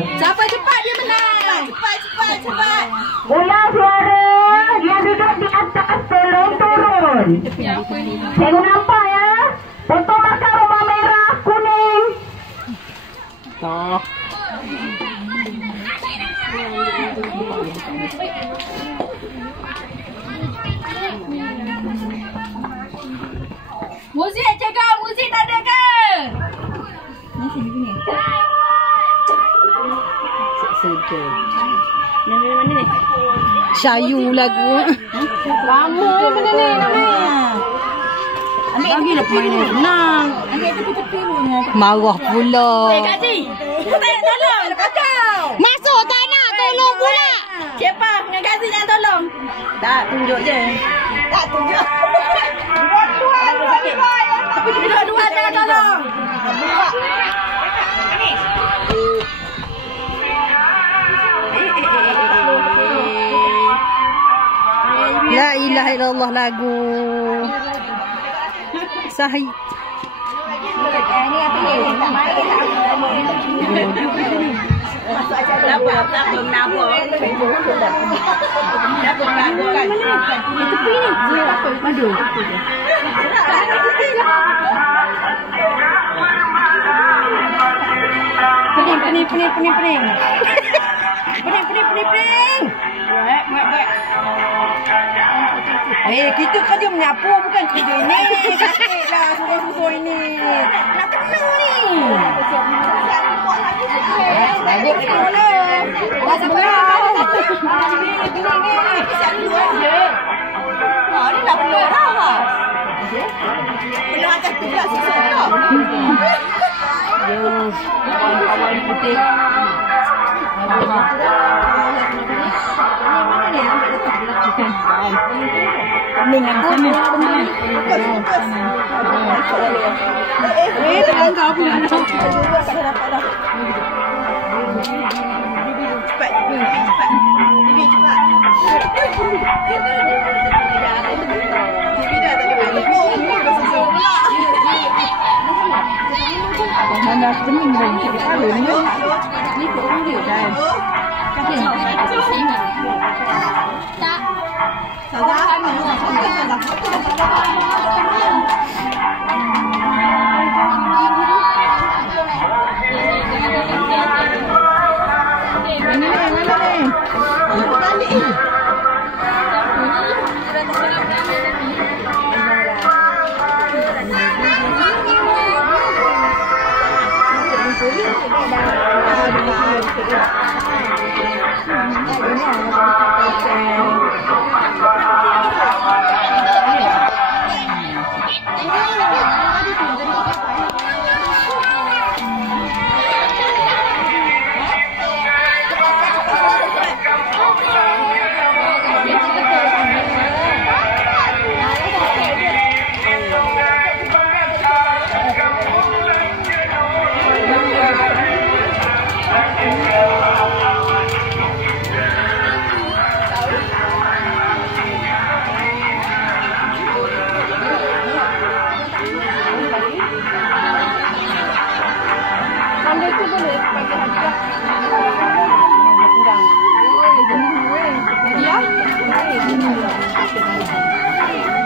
Siapa cepat dia menang. Cepat. Bola suara yang duduk di atas tolong turun. Tengok nampak ya. Foto bakar rumah merah kuning. Muzik cakap, muzik tak ada ke? Mana ni? Syayu lagu. Lama benda ni namanya. Bagilah pemain ni senang. Ambil tepi-tepi pun. Marah pula. Kak Ji, kita nak tolong. Kacau. Masuk tak nak tolong pula. Siapa dengan Kak Ji yang tolong? Tak, tunjuk je. Tak tunjuk. Dua-dua jangan tolong. La ilaha illallah lagu. Sahih. Ini apa ni? Tak main tak. Dapat kenapa? Dapat melakukan. Tepi ni. Madu. Pening. Pening. Buat. Kita kerja menyapu bukan kerja ni. Sakit lah suruh-suruh ini. Nak kena ni. Lanjut ke mana? Dah sebelah. Ni. Siap dulu je. Ni dah penuh dah. Penuh atas tu lah susah tak? Yes. Kawan putih. Dengan sana. Jangan kau pula. Cepat. Mana pening dah. Kalau ni kau dia dah. Tak.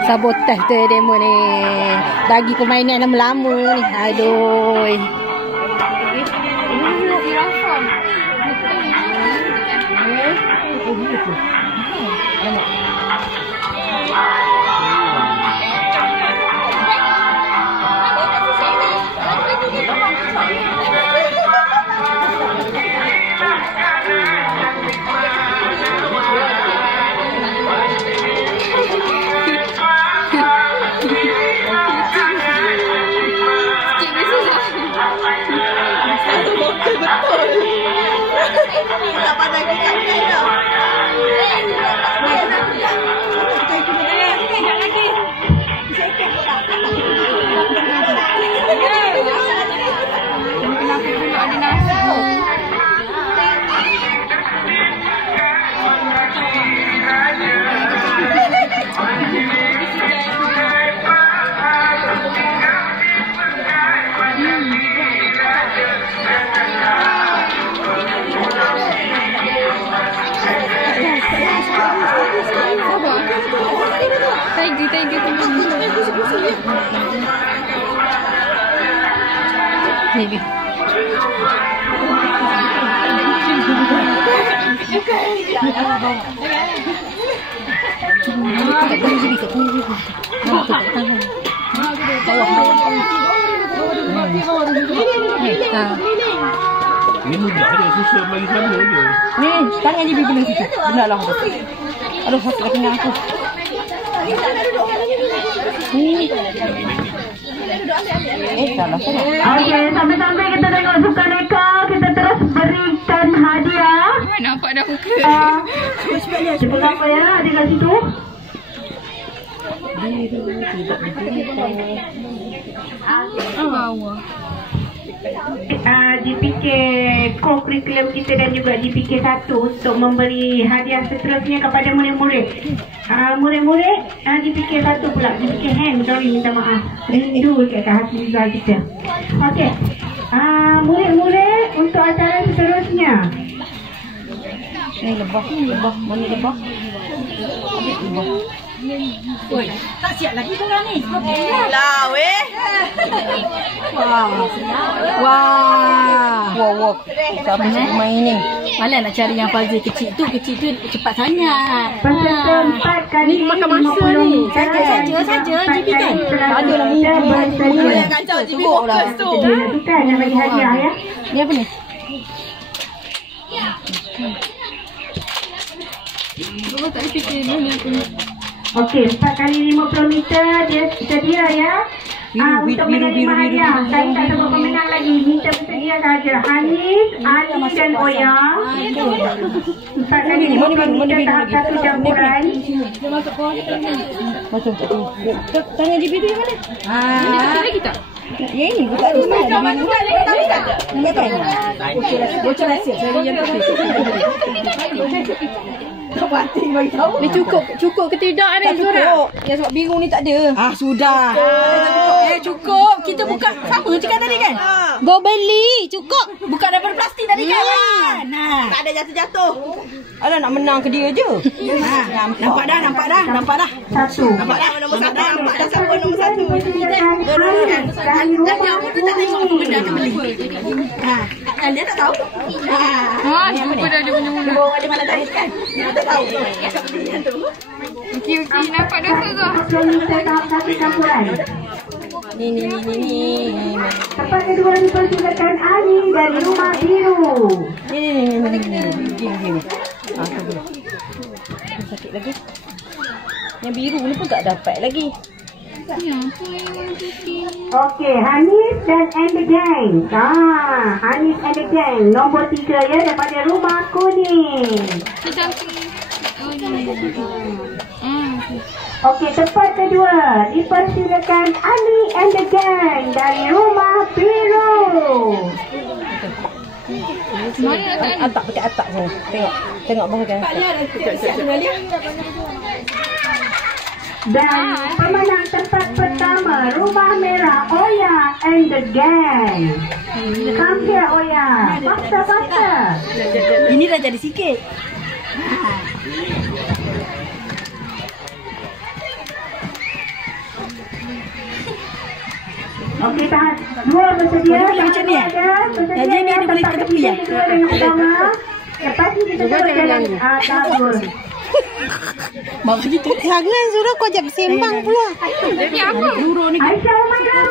Sabotaj tu demo ni. Bagi permainan lama-lama ni. Aduh. Ni. Ini mudah dia susun bagi sama je. Ni, tangan je bibi belah situ. Benarlah. Aduh, sakit kat pinggang aku. Salah. Okey, sampai-sampai kita tengok suka reka, kita terus berikan hadiah. Nampak dah muka. Cuba apa ya, ada kat situ. JPK co-curriculum kita dan juga JPK 1 untuk memberi hadiah seterusnya kepada murid-murid. Murid-murid JPK 1 pula, JPK hand, sorry, minta maaf. Rindu kat Hafizah kita. Okey. Murid-murid untuk acara seterusnya. Ni lebah. Mana lebah? Oi, tak siap lagi korang ni. Lah weh. Wah. Tak boleh main ni. Malah nak cari yang puzzle kecil tu cepat sangat. Peserta 4 kali Ni makan masa ni. Saja JP kan. Tak ada lah Yang kacau JP fokus tu. Kita nak tukar nak bagi hadiah ya. Ni apa ni? Tak fikir ni aku ni. Okey, 4 kali 50 meter dia sedia ya. Untuk menerima hadiah. Saya tak sebut pemenang lagi. Minta bersedia saja. Hanis, Ali dan Oya. 4 kali 50 meter tahap 1 campuran. Masuk. Tangan JP tu yang mana? Ada lagi tak? Yang ini buka ada bocor rahsia. Saya yang tu. Ni cukup ke tidak ni Zura? Yang sebab biru ni tak ada. Sudah. Cukup. Kita buka sama cakap tadi kan? Go beli, cukup. Buka daripada plastik tadi kan? Tak ada jatuh-jatuh. Alah nak menang ke dia je. Nampak dah. Satu. Nampak dah nombor 1. Nampak dah siapa nombor 1. Tapi aku tu tak tengok apa benda akan beli. Dia tak tahu. Lupa dah dia punya mula. Bawa dia mana tadi kan? Dia tak tahu. Okey, nampak dah tu. 50 meter tahap 1 campuran. Ni. Tempat kedua dipersilakan Ali dari Rumah Biru. Ni. Sakit lagi. Yang biru ni pun tak dapat lagi. Okey, Hanis dan the gang. Hanis and the gang. Nombor 3 ya daripada Rumah Kuning. Okey, tempat kedua dipersilakan Ali and the gang dari Rumah Biru. Atak pakai atak saya. Tengok bahagian atak. Dan pemenang tempat pertama Rumah Merah Oya and the gang. Come here Oya. Paksa. Ini dah jadi sikit. Okey, tahap 2 bersedia. Macam ni jadi ni dia boleh ke tepi ya. Dengan pertama. Lepas ni kita teruskan tahap 2. Mak begitu. Jangan Zura kau ajak sembang pula. Ni apa? Aisyah, oh my God.